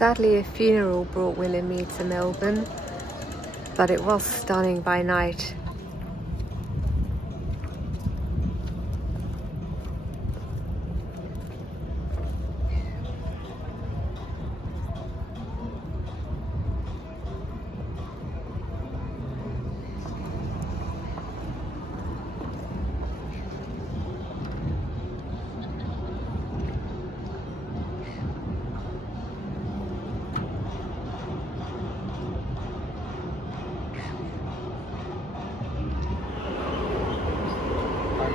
Sadly, a funeral brought Will and me to Melbourne, but it was stunning by night.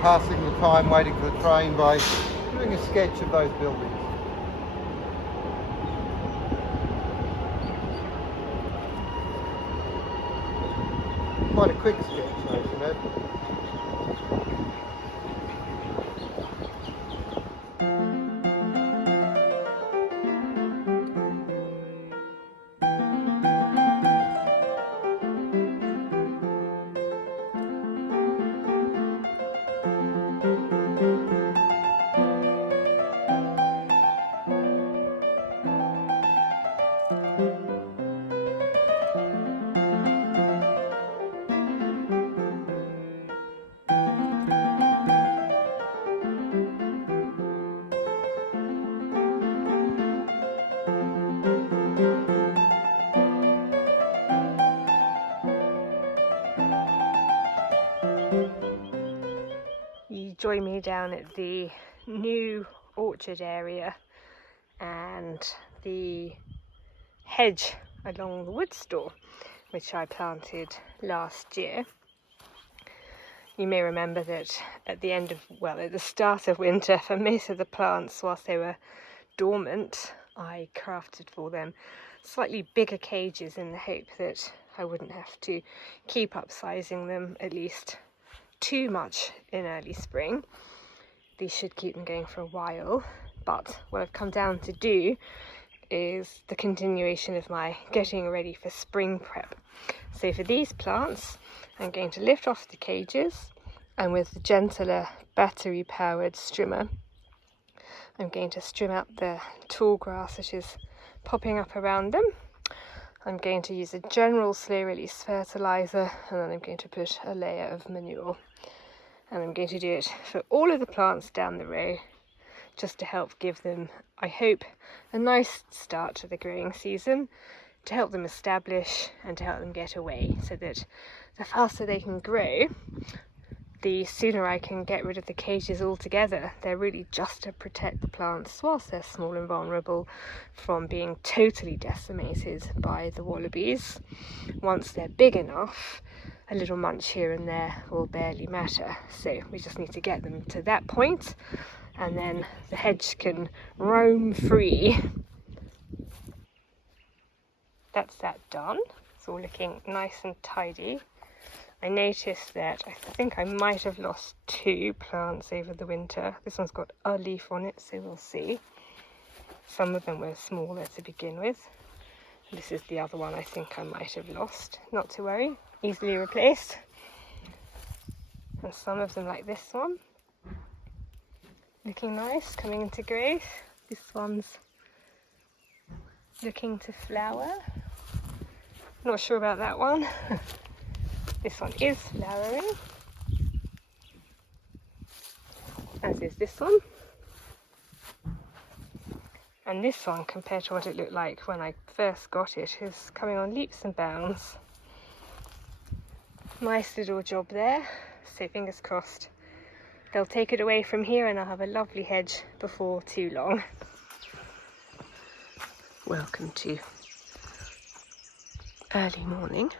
Passing the time waiting for the train by doing a sketch of those buildings. Quite a quick sketch though, isn't it? You join me down at the new orchard area and the hedge along the wood store, which I planted last year. You may remember that at the start of winter, for most of the plants, whilst they were dormant, I crafted for them slightly bigger cages in the hope that I wouldn't have to keep upsizing them at least too much in early spring. These should keep them going for a while, but what I've come down to do is the continuation of my getting ready for spring prep. So for these plants, I'm going to lift off the cages, and with the gentler battery powered strimmer, I'm going to strim out the tall grass which is popping up around them. I'm going to use a general slow release fertilizer, and then I'm going to put a layer of manure. And I'm going to do it for all of the plants down the row, just to help give them, I hope, a nice start to the growing season, to help them establish and to help them get away, so that the faster they can grow, the sooner I can get rid of the cages altogether. They're really just to protect the plants whilst they're small and vulnerable from being totally decimated by the wallabies. Once they're big enough, a little munch here and there will barely matter. So we just need to get them to that point, and then the hedge can roam free. That's that done. It's all looking nice and tidy. I noticed that I think I might have lost 2 plants over the winter. This one's got a leaf on it, so we'll see. Some of them were smaller to begin with. This is the other one I think I might have lost. Not to worry, easily replaced. And some of them, like this one, looking nice, coming into growth. This one's looking to flower. Not sure about that one. This one is flowering, as is this one. And this one, compared to what it looked like when I first got it, is coming on leaps and bounds. Nice little job there, so fingers crossed they'll take it away from here and I'll have a lovely hedge before too long. Welcome to early morning.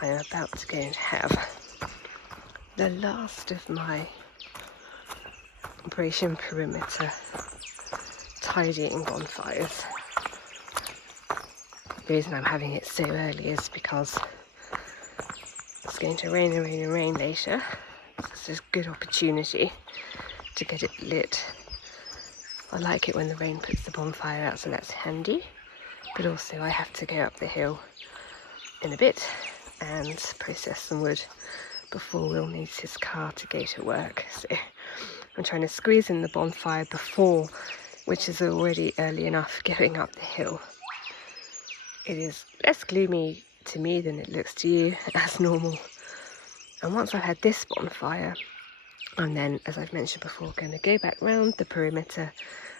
I am about to go and have the last of my Operation Perimeter tidying bonfires. The reason I'm having it so early is because it's going to rain and rain and rain later. This is a good opportunity to get it lit. I like it when the rain puts the bonfire out, so that's handy. But also I have to go up the hill in a bit and process some wood before Will needs his car to go to work. So I'm trying to squeeze in the bonfire before, which is already early enough, going up the hill. It is less gloomy to me than it looks to you, as normal. And once I've had this bonfire, I'm then, as I've mentioned before, going to go back round the perimeter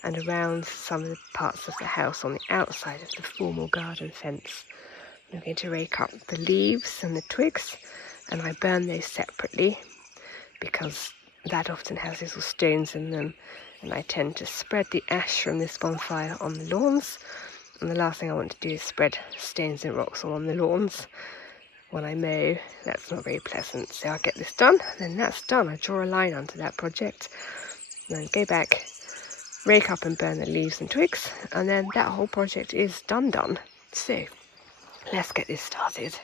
and around some of the parts of the house on the outside of the formal garden fence. I'm going to rake up the leaves and the twigs, and I burn those separately because that often has little stones in them, and I tend to spread the ash from this bonfire on the lawns, and the last thing I want to do is spread stones and rocks all on the lawns when I mow. That's not very pleasant. So I'll get this done, then that's done. I draw a line under that project, and then go back, rake up and burn the leaves and twigs, and then that whole project is done. So let's get this started.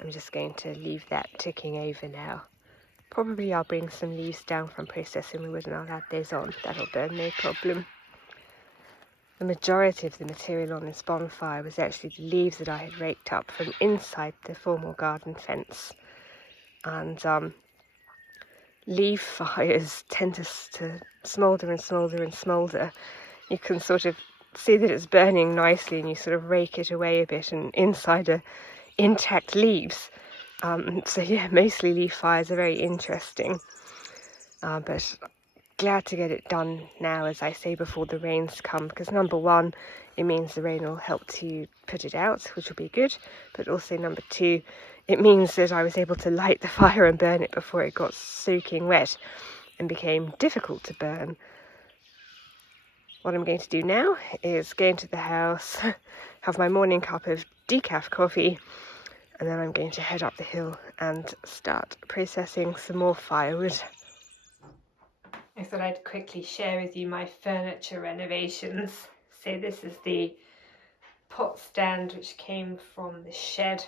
I'm just going to leave that ticking over now. Probably I'll bring some leaves down from processing the wood and I'll add those on. That'll burn no problem. The majority of the material on this bonfire was actually the leaves that I had raked up from inside the formal garden fence. And leaf fires tend to smoulder and smoulder and smoulder. You can sort of see that it's burning nicely, and you sort of rake it away a bit, and inside are intact leaves. So yeah, mostly leaf fires are very interesting, but glad to get it done now, as I say, before the rains come, because number one, it means the rain will help to put it out, which will be good, but also number two, it means that I was able to light the fire and burn it before it got soaking wet and became difficult to burn. What I'm going to do now is go into the house, have my morning cup of decaf coffee, and then I'm going to head up the hill and start processing some more firewood. I thought I'd quickly share with you my furniture renovations. So this is the pot stand which came from the shed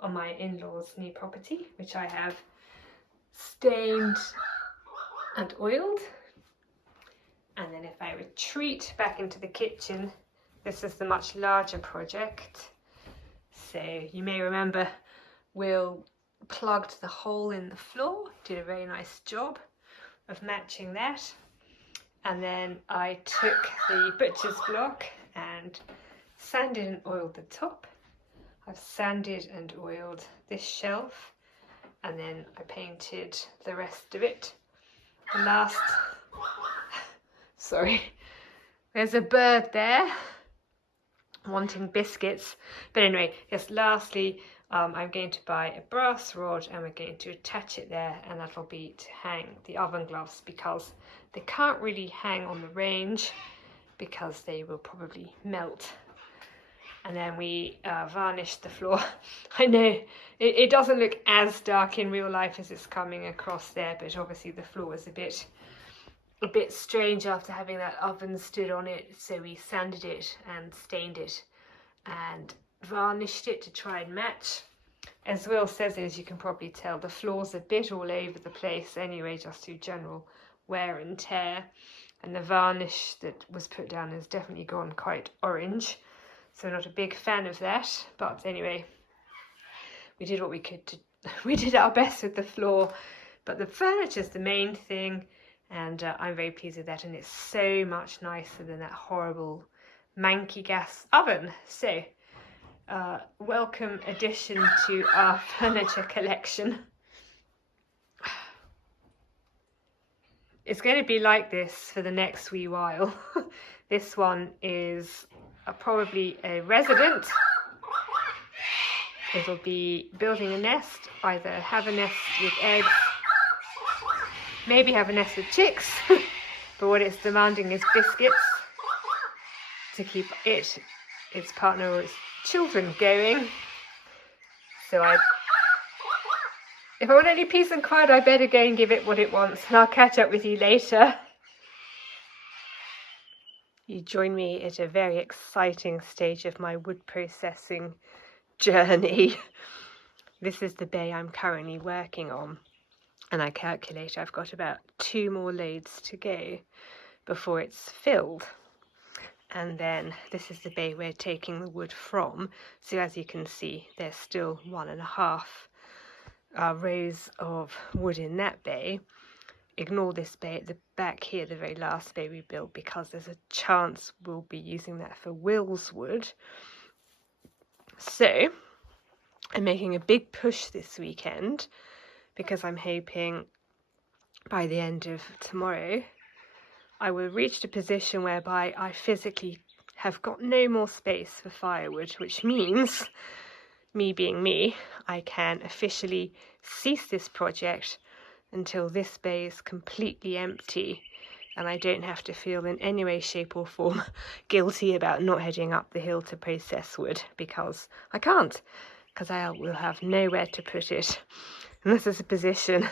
on my in-laws' new property, which I have stained and oiled. And then if I retreat back into the kitchen, this is the much larger project. So you may remember Will plugged the hole in the floor, did a very nice job of matching that. And then I took the butcher's block and sanded and oiled the top. I've sanded and oiled this shelf, and then I painted the rest of it. The last... Sorry, there's a bird there wanting biscuits. But anyway, yes, lastly, I'm going to buy a brass rod and we're going to attach it there, and that'll be to hang the oven gloves, because they can't really hang on the range because they will probably melt. And then we varnish the floor. I know it doesn't look as dark in real life as it's coming across there, but obviously the floor was a bit strange after having that oven stood on it, so we sanded it and stained it and varnished it to try and match. As Will says, as you can probably tell, the floor's a bit all over the place anyway, just through general wear and tear, and the varnish that was put down has definitely gone quite orange, so not a big fan of that. But anyway, we did what we could we did our best with the floor, but the furniture's the main thing. And I'm very pleased with that, and it's so much nicer than that horrible manky gas oven. So, welcome addition to our furniture collection. It's going to be like this for the next wee while. This one is probably a resident. It'll be building a nest, either have a nest with eggs, maybe have a nest of chicks, but what it's demanding is biscuits to keep its partner or its children going. So if I want any peace and quiet, I better go and give it what it wants, and I'll catch up with you later. You join me at a very exciting stage of my wood processing journey. This is the bay I'm currently working on, and I calculate I've got about 2 more loads to go before it's filled. And then this is the bay we're taking the wood from. So as you can see, there's still 1.5 rows of wood in that bay. Ignore this bay at the back here, the very last bay we built, because there's a chance we'll be using that for Will's wood. So I'm making a big push this weekend because I'm hoping by the end of tomorrow I will reach a position whereby I physically have got no more space for firewood, which means, me being me, I can officially cease this project until this bay is completely empty and I don't have to feel in any way, shape or form guilty about not heading up the hill to process wood, because I can't, because I will have nowhere to put it. And this is a position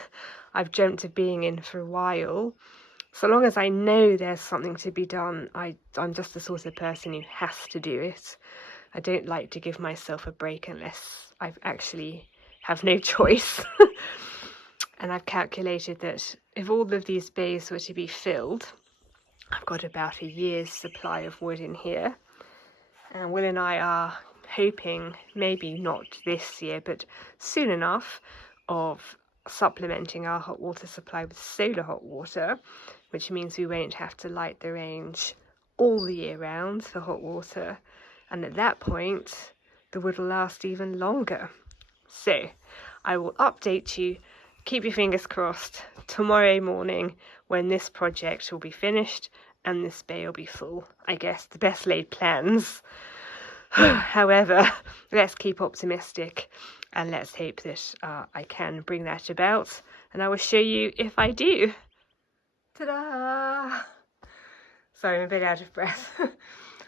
I've dreamt of being in for a while. So long as I know there's something to be done, I'm just the sort of person who has to do it. I don't like to give myself a break unless I actually have no choice. And I've calculated that if all of these bays were to be filled, I've got about a year's supply of wood in here. And Will and I are hoping, maybe not this year, but soon enough, of supplementing our hot water supply with solar hot water, which means we won't have to light the range all the year round for hot water. And at that point, the wood will last even longer. So I will update you, keep your fingers crossed, tomorrow morning when this project will be finished and this bay will be full. I guess the best laid plans. However, let's keep optimistic and let's hope that I can bring that about, and I will show you if I do. Ta-da! Sorry, I'm a bit out of breath.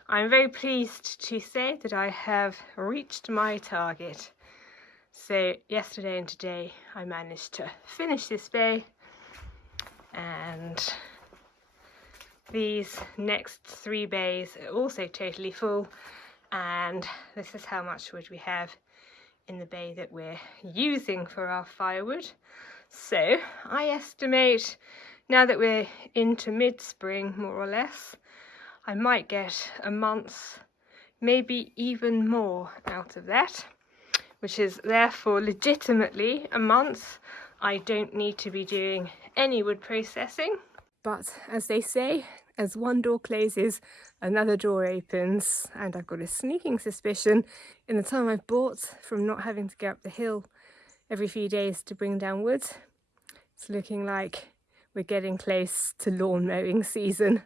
I'm very pleased to say that I have reached my target. So yesterday and today I managed to finish this bay, and these next 3 bays are also totally full, and this is how much wood we have in the bay that we're using for our firewood. So I estimate, now that we're into mid-spring more or less, I might get a month, maybe even more out of that, which is therefore legitimately a month I don't need to be doing any wood processing. But as they say, as one door closes, another door opens, and I've got a sneaking suspicion in the time I've bought from not having to go up the hill every few days to bring down wood, it's looking like we're getting close to lawn mowing season.